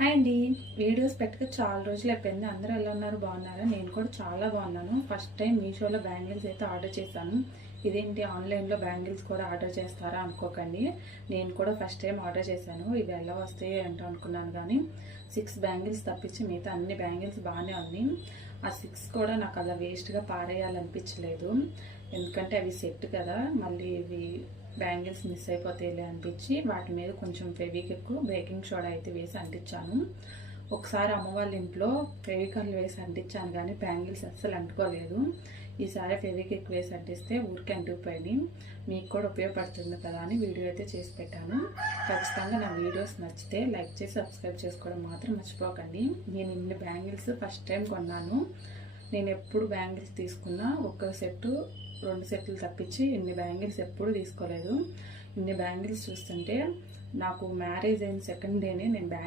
Hi అండి. Videos పెట్టక చాలా రోజులు అయిపోయింది. అందరూ ఎలా ఉన్నారు, బాగున్నారా? నేను కూడా చాలా బాగున్నాను. ఫస్ట్ టైం మీషోలో బ్యాంగిల్స్ అయితే ఆర్డర్ చేశాను. ఇదేంటి ఆన్లైన్లో బ్యాంగిల్స్ కూడా ఆర్డర్ చేస్తారా అనుకోకండి. నేను కూడా ఫస్ట్ టైం ఆర్డర్ చేశాను. ఇవి ఎలా వస్తాయి అంటే అనుకున్నాను, కానీ 6 బ్యాంగిల్స్ తప్పించి మిగతా అన్ని బ్యాంగిల్స్ బాగానే ఉన్నాయి. ఆ 6 కూడా నాకు అలా వేస్ట్గా పారేయాలనిపించలేదు. ఎందుకంటే అవి సెట్ కదా, మళ్ళీ ఇవి బ్యాంగిల్స్ మిస్ అయిపోతాయిలే అనిపించి వాటి మీద కొంచెం ఫెవిక్విక్, బేకింగ్ సోడా అయితే వేసి అంటించాను. ఒకసారి అమ్మ వాళ్ళ ఇంట్లో ఫెవికాల్ వేసి అంటించాను, కానీ బ్యాంగిల్స్ అస్సలు అంటుకోలేదు. ఈసారి ఫెవిక్విక్ వేసి అంటిస్తే ఊరికి అంటుకుపోయింది. మీకు కూడా ఉపయోగపడుతుంది కదా అని వీడియో అయితే చేసి పెట్టాను. ఖచ్చితంగా నా వీడియోస్ నచ్చితే లైక్ చేసి సబ్స్క్రైబ్ చేసుకోవడం మాత్రం మర్చిపోకండి. నేను ఇన్ని బ్యాంగిల్స్ ఫస్ట్ టైం కొన్నాను. నేను ఎప్పుడు బ్యాంగిల్స్ తీసుకున్నా ఒక సెట్టు 2 సెట్లు తప్పించి ఇన్ని బ్యాంగిల్స్ ఎప్పుడు తీసుకోలేదు. ఇన్ని బ్యాంగిల్స్ చూస్తుంటే నాకు మ్యారేజ్ అయిన సెకండ్ డేనే నేను బ్యాంగిల్స్